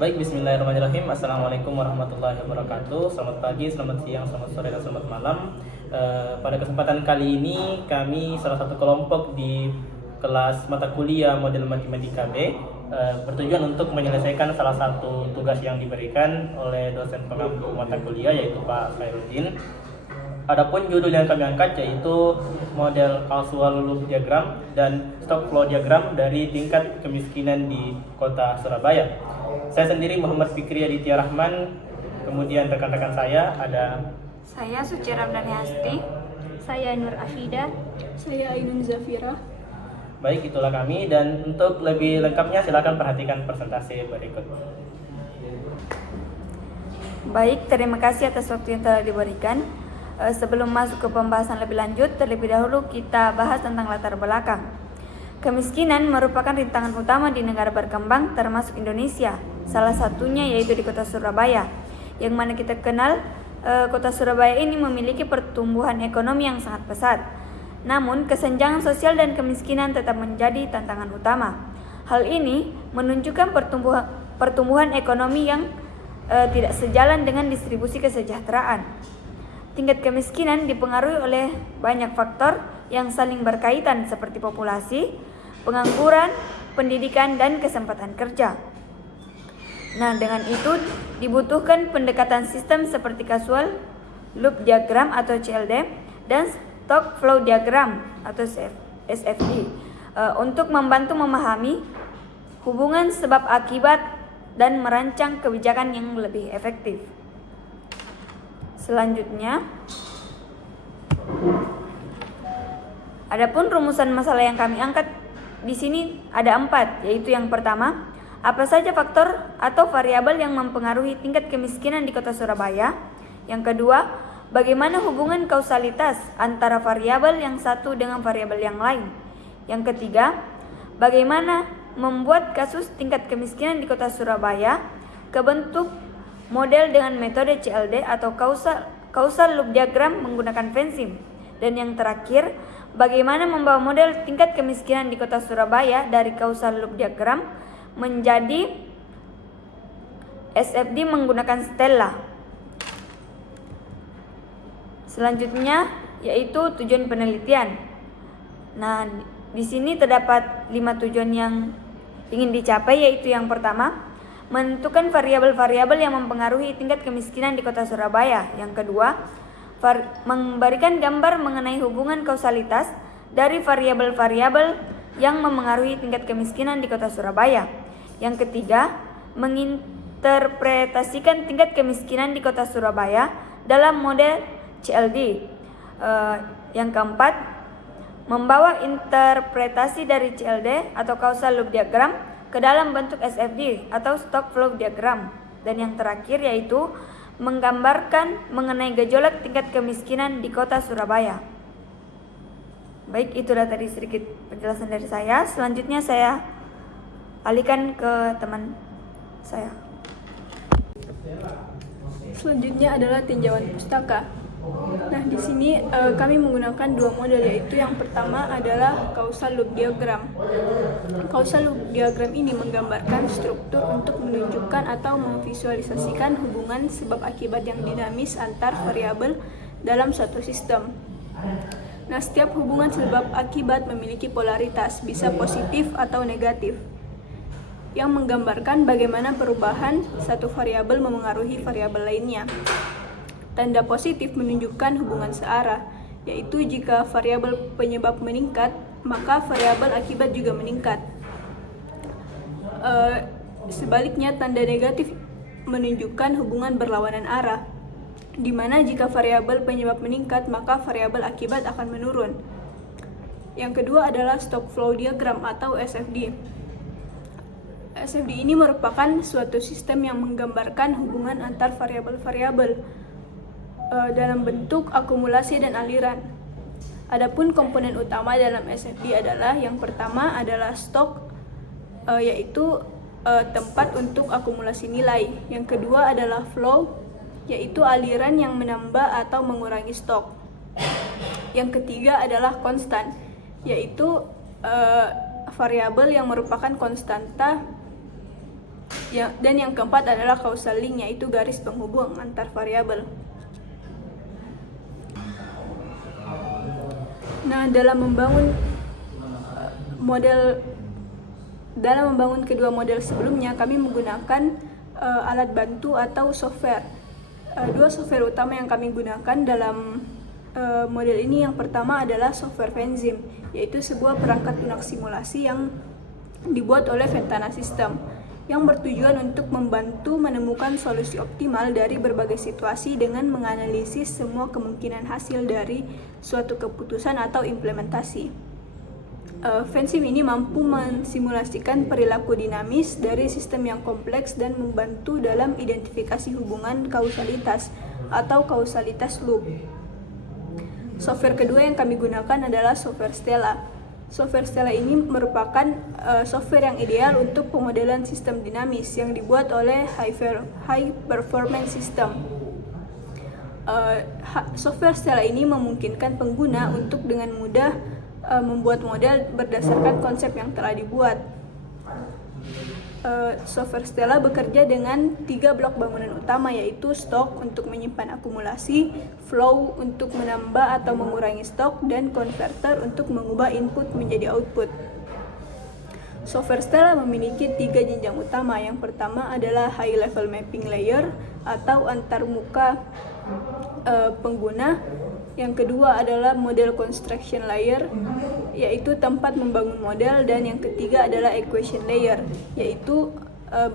Baik, bismillahirrahmanirrahim. Assalamualaikum warahmatullahi wabarakatuh. Selamat pagi, selamat siang, selamat sore, dan selamat malam. Pada kesempatan kali ini, kami salah satu kelompok di kelas mata kuliah model matematika B bertujuan untuk menyelesaikan salah satu tugas yang diberikan oleh dosen pengampu mata kuliah, yaitu Pak Khairuddin. Adapun judul yang kami angkat yaitu model causal loop diagram dan stock flow diagram dari tingkat kemiskinan di Kota Surabaya. Saya sendiri Muhammad Fikri Aditya Rahman, kemudian rekan-rekan saya ada Saya Suci Ramdhani Hasti. Saya Nur Afida. Saya Ainun Zafira. Baik, itulah kami, dan untuk lebih lengkapnya silakan perhatikan presentasi berikut. Baik, terima kasih atas waktu yang telah diberikan. Sebelum masuk ke pembahasan lebih lanjut, terlebih dahulu kita bahas tentang latar belakang. Kemiskinan merupakan rintangan utama di negara berkembang termasuk Indonesia. Salah satunya yaitu di Kota Surabaya, yang mana kita kenal Kota Surabaya ini memiliki pertumbuhan ekonomi yang sangat pesat. Namun, kesenjangan sosial dan kemiskinan tetap menjadi tantangan utama. Hal ini menunjukkan pertumbuhan ekonomi yang tidak sejalan dengan distribusi kesejahteraan. Tingkat kemiskinan dipengaruhi oleh banyak faktor yang saling berkaitan seperti populasi, pengangguran, pendidikan, dan kesempatan kerja. Nah, dengan itu dibutuhkan pendekatan sistem seperti causal loop diagram atau CLD dan stock flow diagram atau SFD untuk membantu memahami hubungan sebab akibat dan merancang kebijakan yang lebih efektif. Selanjutnya, adapun rumusan masalah yang kami angkat di sini ada 4, yaitu yang pertama, apa saja faktor atau variabel yang mempengaruhi tingkat kemiskinan di Kota Surabaya? Yang kedua, bagaimana hubungan kausalitas antara variabel yang satu dengan variabel yang lain? Yang ketiga, bagaimana membuat kasus tingkat kemiskinan di Kota Surabaya kebentuk model dengan metode CLD atau causal loop diagram menggunakan Vensim? Dan yang terakhir, bagaimana membawa model tingkat kemiskinan di Kota Surabaya dari causal loop diagram menjadi SFD menggunakan Stella. Selanjutnya yaitu tujuan penelitian. Nah, di sini terdapat 5 tujuan yang ingin dicapai, yaitu yang pertama, menentukan variabel-variabel yang mempengaruhi tingkat kemiskinan di Kota Surabaya. Yang kedua, memberikan gambar mengenai hubungan kausalitas dari variabel-variabel yang memengaruhi tingkat kemiskinan di Kota Surabaya. Yang ketiga, menginterpretasikan tingkat kemiskinan di Kota Surabaya dalam model CLD. Yang keempat, membawa interpretasi dari CLD atau causal loop diagram ke dalam bentuk SFD atau stock flow diagram. Dan yang terakhir yaitu menggambarkan mengenai gejolak tingkat kemiskinan di Kota Surabaya. Baik, itulah tadi sedikit penjelasan dari saya. Selanjutnya saya alihkan ke teman saya. Selanjutnya adalah tinjauan pustaka. Nah, di sini kami menggunakan 2 model, yaitu yang pertama adalah causal loop diagram. Causal loop diagram ini menggambarkan struktur untuk menunjukkan atau memvisualisasikan hubungan sebab akibat yang dinamis antar variabel dalam suatu sistem. Nah, setiap hubungan sebab akibat memiliki polaritas, bisa positif atau negatif, yang menggambarkan bagaimana perubahan satu variabel memengaruhi variabel lainnya. Tanda positif menunjukkan hubungan searah, yaitu jika variabel penyebab meningkat, maka variabel akibat juga meningkat. Sebaliknya, tanda negatif menunjukkan hubungan berlawanan arah, di mana jika variabel penyebab meningkat, maka variabel akibat akan menurun. Yang kedua adalah stock flow diagram atau SFD. SFD ini merupakan suatu sistem yang menggambarkan hubungan antar variabel-variabel dalam bentuk akumulasi dan aliran. Adapun komponen utama dalam SFD adalah yang pertama adalah stok, yaitu tempat untuk akumulasi nilai. Yang kedua adalah flow, yaitu aliran yang menambah atau mengurangi stok. Yang ketiga adalah konstan, yaitu variabel yang merupakan konstanta Dan yang keempat adalah causal link, yaitu garis penghubung antar variabel. Nah, dalam membangun kedua model sebelumnya, kami menggunakan alat bantu atau software. Dua software utama yang kami gunakan dalam model ini, yang pertama adalah software Venzim, yaitu sebuah perangkat lunak simulasi yang dibuat oleh Ventana System, yang bertujuan untuk membantu menemukan solusi optimal dari berbagai situasi dengan menganalisis semua kemungkinan hasil dari suatu keputusan atau implementasi. Venzim ini mampu mensimulasikan perilaku dinamis dari sistem yang kompleks dan membantu dalam identifikasi hubungan kausalitas atau kausalitas loop. Software kedua yang kami gunakan adalah software Stella. Software Stella ini merupakan software yang ideal untuk pemodelan sistem dinamis yang dibuat oleh High Performance System. Software Stella ini memungkinkan pengguna untuk dengan mudah membuat model berdasarkan konsep yang telah dibuat. Software Stella bekerja dengan 3 blok bangunan utama, yaitu stok untuk menyimpan akumulasi, flow untuk menambah atau mengurangi stok, dan converter untuk mengubah input menjadi output. Software Stella memiliki 3 jenjang utama. Yang pertama adalah high level mapping layer atau antarmuka pengguna. Yang kedua adalah model construction layer, yaitu tempat membangun model, dan yang ketiga adalah equation layer, yaitu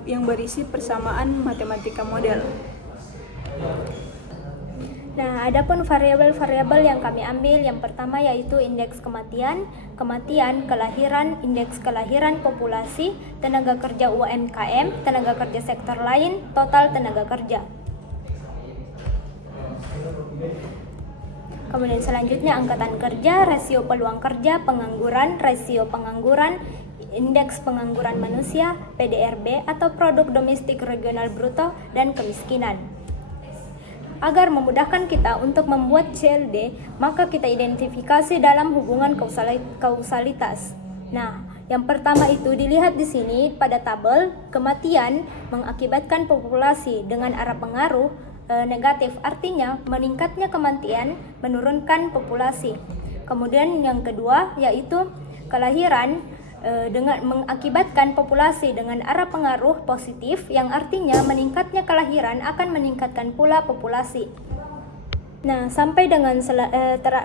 yang berisi persamaan matematika model. Nah, adapun variabel-variabel yang kami ambil, yang pertama yaitu indeks kematian, kelahiran, indeks kelahiran populasi, tenaga kerja UMKM, tenaga kerja sektor lain, total tenaga kerja. Kemudian selanjutnya angkatan kerja, rasio peluang kerja, pengangguran, rasio pengangguran, indeks pengangguran manusia, PDRB atau produk domestik regional bruto, dan kemiskinan. Agar memudahkan kita untuk membuat CLD, maka kita identifikasi dalam hubungan kausalitas. Nah, yang pertama itu dilihat di sini pada tabel, kematian mengakibatkan populasi dengan arah pengaruh negatif, artinya meningkatnya kematian menurunkan populasi. Kemudian yang kedua yaitu kelahiran dengan mengakibatkan populasi dengan arah pengaruh positif, yang artinya meningkatnya kelahiran akan meningkatkan pula populasi. Nah, sampai dengan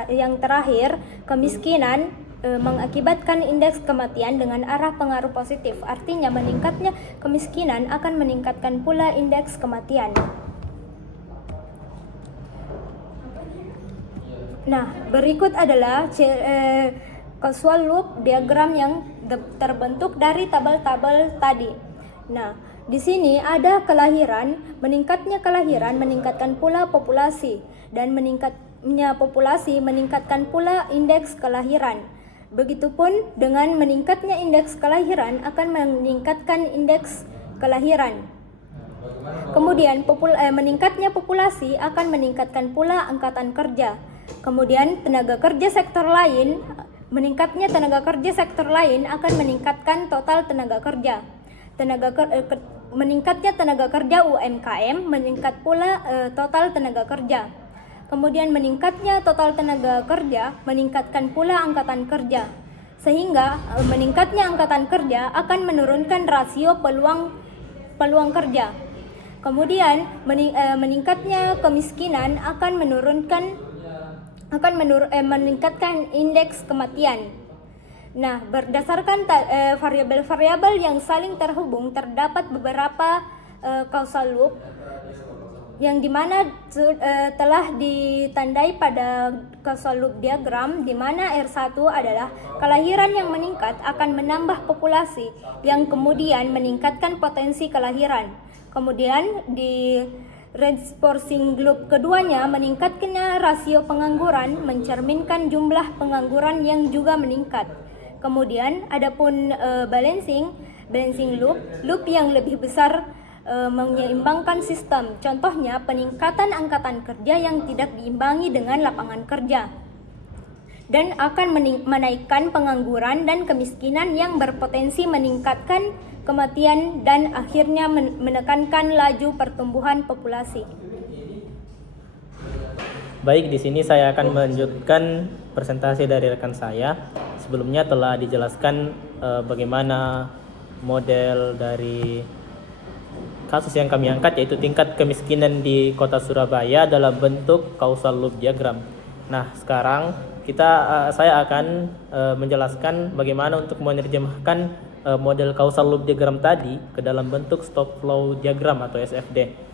yang terakhir, kemiskinan mengakibatkan indeks kematian dengan arah pengaruh positif, artinya meningkatnya kemiskinan akan meningkatkan pula indeks kematian. Nah, berikut adalah causal loop diagram yang terbentuk dari tabel-tabel tadi. Nah, di sini ada kelahiran, meningkatnya kelahiran meningkatkan pula populasi, dan meningkatnya populasi meningkatkan pula indeks kelahiran. Begitupun dengan meningkatnya indeks kelahiran akan meningkatkan indeks kelahiran. Kemudian meningkatnya populasi akan meningkatkan pula angkatan kerja. Kemudian tenaga kerja sektor lain, meningkatnya tenaga kerja sektor lain akan meningkatkan total tenaga kerja. Meningkatnya tenaga kerja UMKM meningkat pula total tenaga kerja. Kemudian meningkatnya total tenaga kerja meningkatkan pula angkatan kerja. Sehingga meningkatnya angkatan kerja akan menurunkan rasio peluang kerja. Kemudian meningkatnya kemiskinan akan meningkatkan indeks kematian. Nah, berdasarkan variabel-variabel yang saling terhubung, terdapat beberapa causal loop yang dimana telah ditandai pada causal loop diagram, di mana R1 adalah kelahiran yang meningkat akan menambah populasi yang kemudian meningkatkan potensi kelahiran. Kemudian di reinforcing loop keduanya, meningkatnya rasio pengangguran mencerminkan jumlah pengangguran yang juga meningkat. Kemudian adapun balancing loop yang lebih besar menyeimbangkan sistem. Contohnya peningkatan angkatan kerja yang tidak diimbangi dengan lapangan kerja. dan akan menaikkan pengangguran dan kemiskinan yang berpotensi meningkatkan kematian dan akhirnya menekankan laju pertumbuhan populasi. Baik, di sini saya akan melanjutkan presentasi dari rekan saya. Sebelumnya telah dijelaskan bagaimana model dari kasus yang kami angkat, yaitu tingkat kemiskinan di Kota Surabaya dalam bentuk causal loop diagram. Nah, sekarang saya akan menjelaskan bagaimana untuk menerjemahkan model causal loop diagram tadi ke dalam bentuk stock flow diagram atau SFD.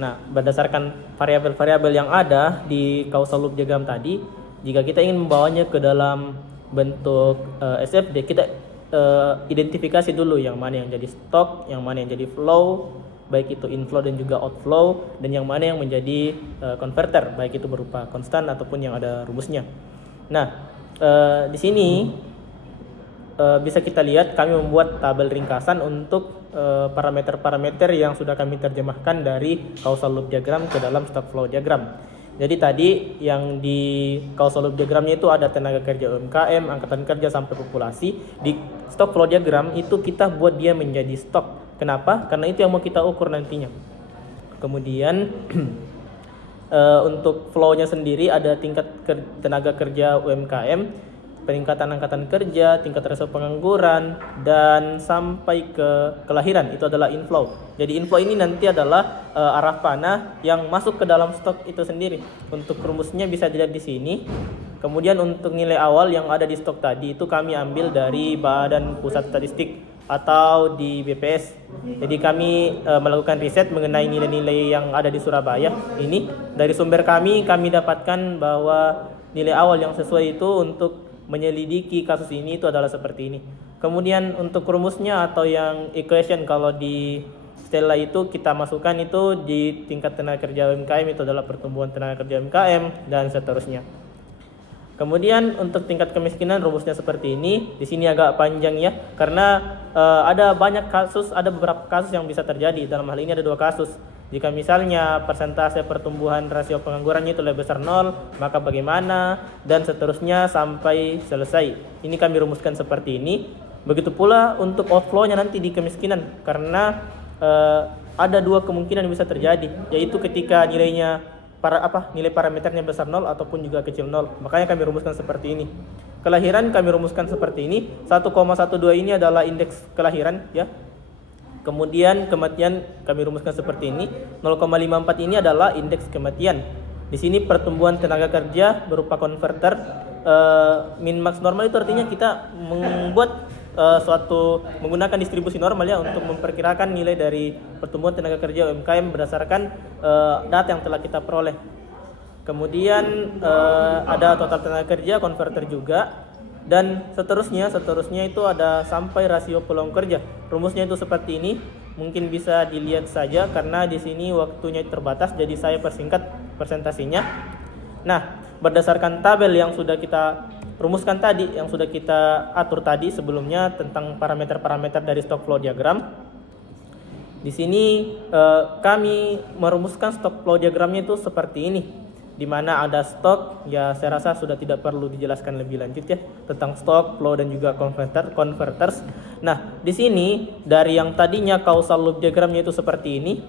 Nah, berdasarkan variabel-variabel yang ada di causal loop diagram tadi, jika kita ingin membawanya ke dalam bentuk SFD, kita identifikasi dulu yang mana yang jadi stok, yang mana yang jadi flow, baik itu inflow dan juga outflow, dan yang mana yang menjadi converter, baik itu berupa konstan ataupun yang ada rumusnya. Nah, di sini bisa kita lihat kami membuat tabel ringkasan untuk parameter-parameter yang sudah kami terjemahkan dari causal loop diagram ke dalam stock flow diagram. Jadi tadi yang di causal loop diagramnya itu ada tenaga kerja UMKM, angkatan kerja sampai populasi. Di stock flow diagram itu kita buat dia menjadi stok. Kenapa? Karena itu yang mau kita ukur nantinya. Kemudian untuk flow-nya sendiri ada tingkat tenaga kerja UMKM, peningkatan angkatan kerja, tingkat rasio pengangguran, dan sampai ke kelahiran, itu adalah inflow. Jadi inflow ini nanti adalah arah panah yang masuk ke dalam stok itu sendiri. Untuk rumusnya bisa dilihat di sini. Kemudian untuk nilai awal yang ada di stok tadi itu kami ambil dari Badan Pusat Statistik atau di BPS. Jadi kami melakukan riset mengenai nilai-nilai yang ada di Surabaya ini. Dari sumber kami dapatkan bahwa nilai awal yang sesuai itu untuk menyelidiki kasus ini itu adalah seperti ini. Kemudian untuk rumusnya atau yang equation kalau di Stella itu kita masukkan itu di tingkat tenaga kerja UMKM itu adalah pertumbuhan tenaga kerja UMKM dan seterusnya. Kemudian untuk tingkat kemiskinan rumusnya seperti ini. Di sini agak panjang ya karena ada beberapa kasus yang bisa terjadi. Dalam hal ini ada 2 kasus. Jika misalnya persentase pertumbuhan rasio penganggurannya itu lebih besar 0, maka bagaimana, dan seterusnya sampai selesai. Ini kami rumuskan seperti ini. Begitu pula untuk outflow-nya nanti di kemiskinan, karena ada 2 kemungkinan yang bisa terjadi, yaitu ketika nilai parameternya besar 0 ataupun juga kecil 0. Makanya kami rumuskan seperti ini. Kelahiran kami rumuskan seperti ini. 1,12 ini adalah indeks kelahiran ya. Kemudian kematian kami rumuskan seperti ini. 0,54 ini adalah indeks kematian. Di sini pertumbuhan tenaga kerja berupa konverter. Min max normal itu artinya kita membuat menggunakan distribusi normal ya untuk memperkirakan nilai dari pertumbuhan tenaga kerja UMKM berdasarkan data yang telah kita peroleh. Kemudian ada total tenaga kerja, konverter juga. Dan seterusnya itu ada sampai rasio peluang kerja. Rumusnya itu seperti ini. Mungkin bisa dilihat saja karena di sini waktunya terbatas, jadi saya persingkat presentasinya. Nah, berdasarkan tabel yang sudah kita rumuskan tadi, yang sudah kita atur tadi sebelumnya tentang parameter-parameter dari stock flow diagram. Di sini kami merumuskan stock flow diagramnya itu seperti ini. Di mana ada stok, ya saya rasa sudah tidak perlu dijelaskan lebih lanjut ya tentang stok, flow dan juga converters. Nah, di sini dari yang tadinya causal loop diagramnya itu seperti ini,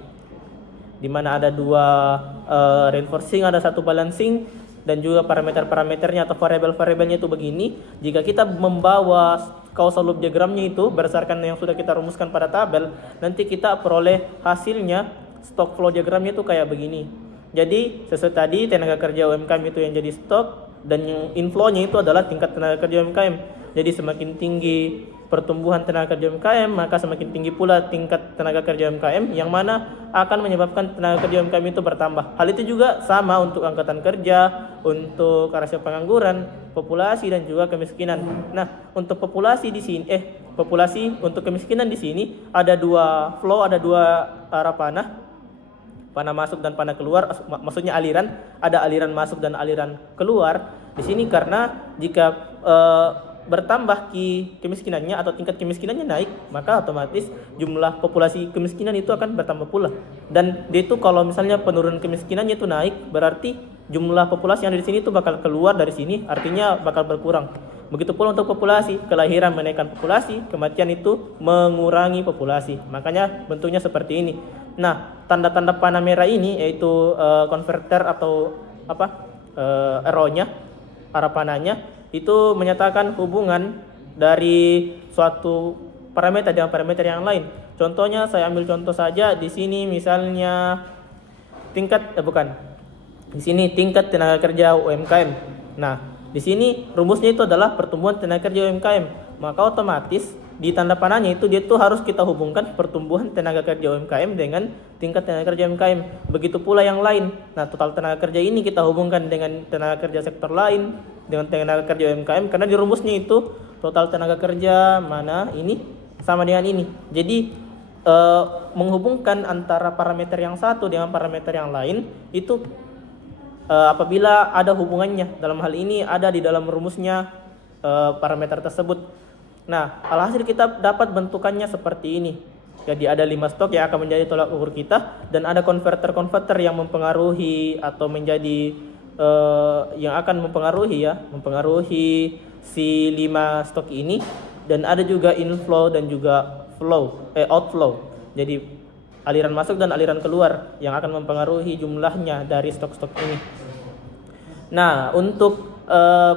di mana ada 2 reinforcing, ada 1 balancing, dan juga parameter-parameternya atau variabel-variabelnya itu begini. Jika kita membawa causal loop diagramnya itu berdasarkan yang sudah kita rumuskan pada tabel, nanti kita peroleh hasilnya stock flow diagramnya itu kayak begini. Jadi sesuai tadi tenaga kerja UMKM itu yang jadi stok, dan yang inflow-nya itu adalah tingkat tenaga kerja UMKM. Jadi semakin tinggi pertumbuhan tenaga kerja UMKM, maka semakin tinggi pula tingkat tenaga kerja UMKM, yang mana akan menyebabkan tenaga kerja UMKM itu bertambah. Hal itu juga sama untuk angkatan kerja, untuk rasio pengangguran, populasi, dan juga kemiskinan. Nah, untuk populasi di sini untuk kemiskinan di sini ada 2 flow, ada 2 arah panah masuk dan panah keluar, maksudnya aliran, ada aliran masuk dan aliran keluar. Di sini karena jika bertambah kemiskinannya atau tingkat kemiskinannya naik, maka otomatis jumlah populasi kemiskinan itu akan bertambah pula. Dan dia itu kalau misalnya penurunan kemiskinannya itu naik, berarti jumlah populasi yang ada di sini itu bakal keluar dari sini, artinya bakal berkurang. Begitu pula untuk populasi, kelahiran menaikkan populasi, kematian itu mengurangi populasi. Makanya bentuknya seperti ini. Nah, tanda-tanda panah merah ini yaitu konverter atau arrow-nya, arah panahnya itu menyatakan hubungan dari suatu parameter dengan parameter yang lain. Contohnya saya ambil contoh saja di sini misalnya tingkat di sini tingkat tenaga kerja UMKM. Nah, di sini rumusnya itu adalah pertumbuhan tenaga kerja UMKM. Maka otomatis di tanda panahnya itu dia tuh harus kita hubungkan pertumbuhan tenaga kerja UMKM dengan tingkat tenaga kerja UMKM. Begitu pula yang lain. Nah, total tenaga kerja ini kita hubungkan dengan tenaga kerja sektor lain, dengan tenaga kerja UMKM, karena di rumusnya itu total tenaga kerja mana ini sama dengan ini. Jadi menghubungkan antara parameter yang satu dengan parameter yang lain itu apabila ada hubungannya, dalam hal ini ada di dalam rumusnya parameter tersebut. Nah, alhasil kita dapat bentukannya seperti ini. Jadi ada 5 stok yang akan menjadi tolak ukur kita, dan ada konverter-konverter yang mempengaruhi atau menjadi yang akan mempengaruhi si 5 stok ini, dan ada juga inflow dan juga outflow. Jadi aliran masuk dan aliran keluar yang akan mempengaruhi jumlahnya dari stok-stok ini. Nah, untuk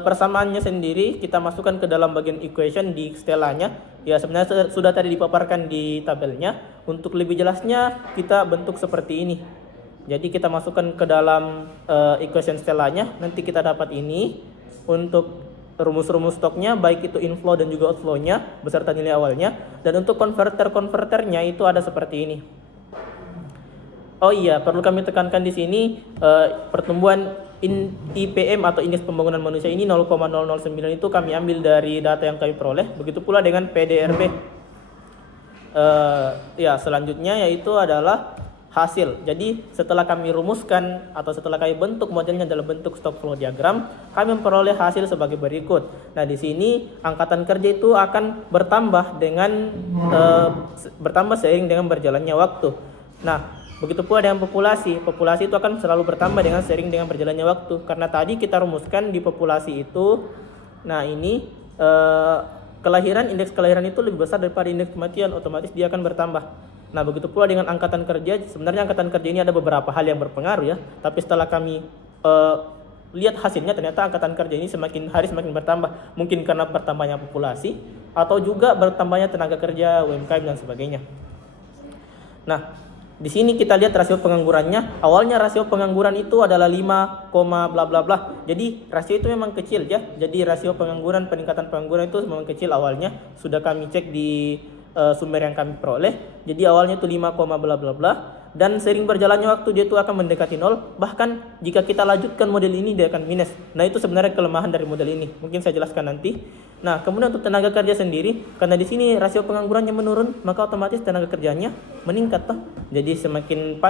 persamaannya sendiri kita masukkan ke dalam bagian equation di stelanya. Ya, sebenarnya sudah tadi dipaparkan di tabelnya. Untuk lebih jelasnya kita bentuk seperti ini. Jadi kita masukkan ke dalam equation stelanya, nanti kita dapat ini. Untuk rumus-rumus stoknya baik itu inflow dan juga outflow-nya beserta nilai awalnya. Dan untuk konverternya itu ada seperti ini. Oh iya, perlu kami tekankan di sini pertumbuhan IPM atau indeks pembangunan manusia ini 0,009 itu kami ambil dari data yang kami peroleh. Begitu pula dengan PDRB. Selanjutnya yaitu adalah hasil. Jadi setelah kami rumuskan atau setelah kami bentuk modelnya dalam bentuk stock flow diagram, kami memperoleh hasil sebagai berikut. Nah, di sini angkatan kerja itu akan bertambah seiring dengan berjalannya waktu. Nah, begitu pula dengan populasi. Populasi itu akan selalu bertambah dengan seiring dengan berjalannya waktu. Karena tadi kita rumuskan di populasi itu, nah ini indeks kelahiran itu lebih besar daripada indeks kematian, otomatis dia akan bertambah. Nah, begitu pula dengan angkatan kerja. Sebenarnya angkatan kerja ini ada beberapa hal yang berpengaruh ya. Tapi setelah kami lihat hasilnya, ternyata angkatan kerja ini semakin hari semakin bertambah. Mungkin karena bertambahnya populasi atau juga bertambahnya tenaga kerja UMKM dan sebagainya. Nah, di sini kita lihat rasio penganggurannya. Awalnya rasio pengangguran itu adalah 5, bla bla bla. Jadi rasio itu memang kecil ya. Jadi rasio peningkatan pengangguran itu memang kecil awalnya. Sudah kami cek di sumber yang kami peroleh. Jadi awalnya itu 5, bla bla bla. Dan sering berjalannya waktu dia itu akan mendekati 0. Bahkan jika kita lanjutkan model ini dia akan minus. Nah, itu sebenarnya kelemahan dari model ini. Mungkin saya jelaskan nanti. Nah, kemudian untuk tenaga kerja sendiri, karena di sini rasio penganggurannya menurun, maka otomatis tenaga kerjanya meningkat toh. Jadi semakin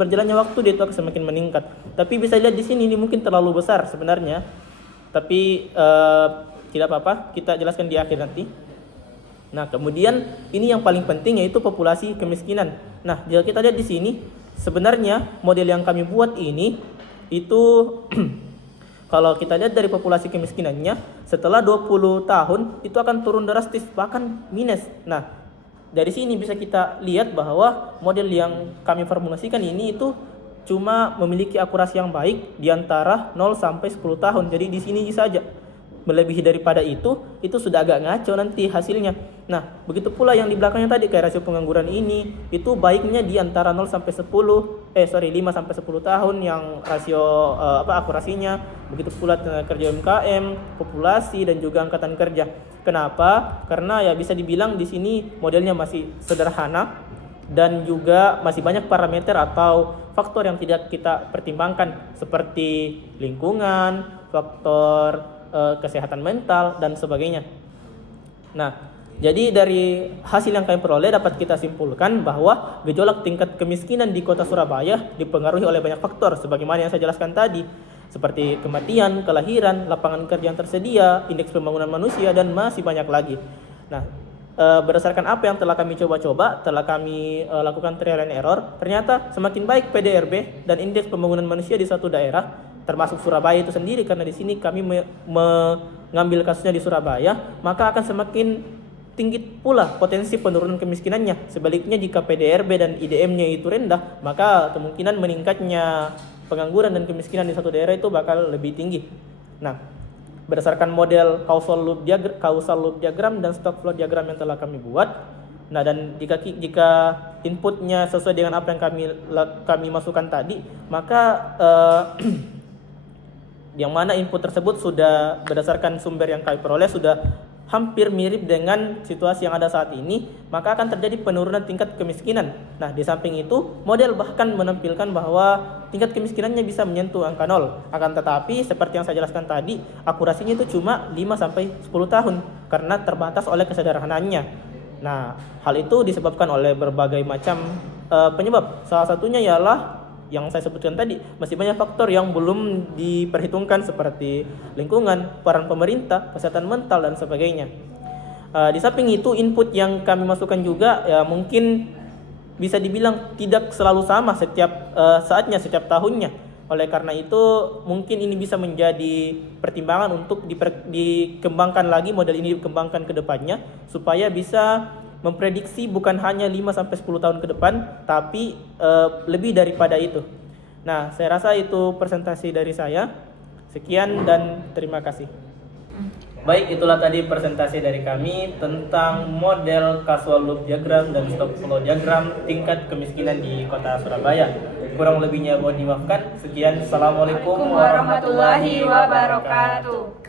berjalannya waktu dia itu akan semakin meningkat. Tapi bisa lihat di sini ini mungkin terlalu besar sebenarnya. Tapi tidak apa-apa, kita jelaskan di akhir nanti. Nah, kemudian ini yang paling penting yaitu populasi kemiskinan. Nah, jika kita lihat di sini, sebenarnya model yang kami buat ini itu kalau kita lihat dari populasi kemiskinannya, setelah 20 tahun itu akan turun drastis, bahkan minus. Nah, dari sini bisa kita lihat bahwa model yang kami formulasikan ini itu cuma memiliki akurasi yang baik di antara 0 sampai 10 tahun. Jadi di sini saja. Melebihi daripada itu sudah agak ngaco nanti hasilnya. Nah, begitu pula yang di belakangnya tadi kayak rasio pengangguran ini, itu baiknya di antara 0 sampai 5 sampai 10 tahun yang rasio akurasinya. Begitu pula tenaga kerja UMKM, populasi dan juga angkatan kerja. Kenapa? Karena ya bisa dibilang di sini modelnya masih sederhana dan juga masih banyak parameter atau faktor yang tidak kita pertimbangkan seperti lingkungan, faktor kesehatan mental dan sebagainya. Nah, jadi dari hasil yang kami peroleh dapat kita simpulkan bahwa gejolak tingkat kemiskinan di Kota Surabaya dipengaruhi oleh banyak faktor sebagaimana yang saya jelaskan tadi. seperti kematian, kelahiran, lapangan kerja yang tersedia, indeks pembangunan manusia, dan masih banyak lagi. Nah, berdasarkan apa yang telah kami coba-coba, telah kami lakukan trial and error, ternyata semakin baik PDRB dan indeks pembangunan manusia di suatu daerah, termasuk Surabaya itu sendiri, karena di sini kami mengambil kasusnya di Surabaya, maka akan semakin tinggi pula potensi penurunan kemiskinannya. Sebaliknya jika PDRB dan IDM-nya itu rendah, maka kemungkinan meningkatnya pengangguran dan kemiskinan di satu daerah itu bakal lebih tinggi. Nah, berdasarkan model causal loop diagram dan stock flow diagram yang telah kami buat, nah dan jika inputnya sesuai dengan apa yang kami masukkan tadi, maka yang mana input tersebut sudah berdasarkan sumber yang kami peroleh sudah hampir mirip dengan situasi yang ada saat ini, maka akan terjadi penurunan tingkat kemiskinan. Nah, di samping itu, model bahkan menampilkan bahwa tingkat kemiskinannya bisa menyentuh angka 0. Akan tetapi, seperti yang saya jelaskan tadi, akurasinya itu cuma 5-10 tahun, karena terbatas oleh kesederhanaannya. Nah, hal itu disebabkan oleh berbagai macam penyebab. Salah satunya ialah yang saya sebutkan tadi, masih banyak faktor yang belum diperhitungkan seperti lingkungan, peran pemerintah, kesehatan mental, dan sebagainya. Di samping itu, input yang kami masukkan juga ya mungkin bisa dibilang tidak selalu sama setiap saatnya, setiap tahunnya. Oleh karena itu, mungkin ini bisa menjadi pertimbangan untuk dikembangkan lagi, model ini dikembangkan ke depannya, supaya bisa memprediksi bukan hanya 5-10 tahun ke depan, tapi lebih daripada itu. Nah, saya rasa itu presentasi dari saya. Sekian dan terima kasih. Baik, itulah tadi presentasi dari kami tentang model causal loop diagram dan stock flow diagram tingkat kemiskinan di Kota Surabaya. Kurang lebihnya mohon dimaafkan. Sekian, Assalamualaikum warahmatullahi wabarakatuh.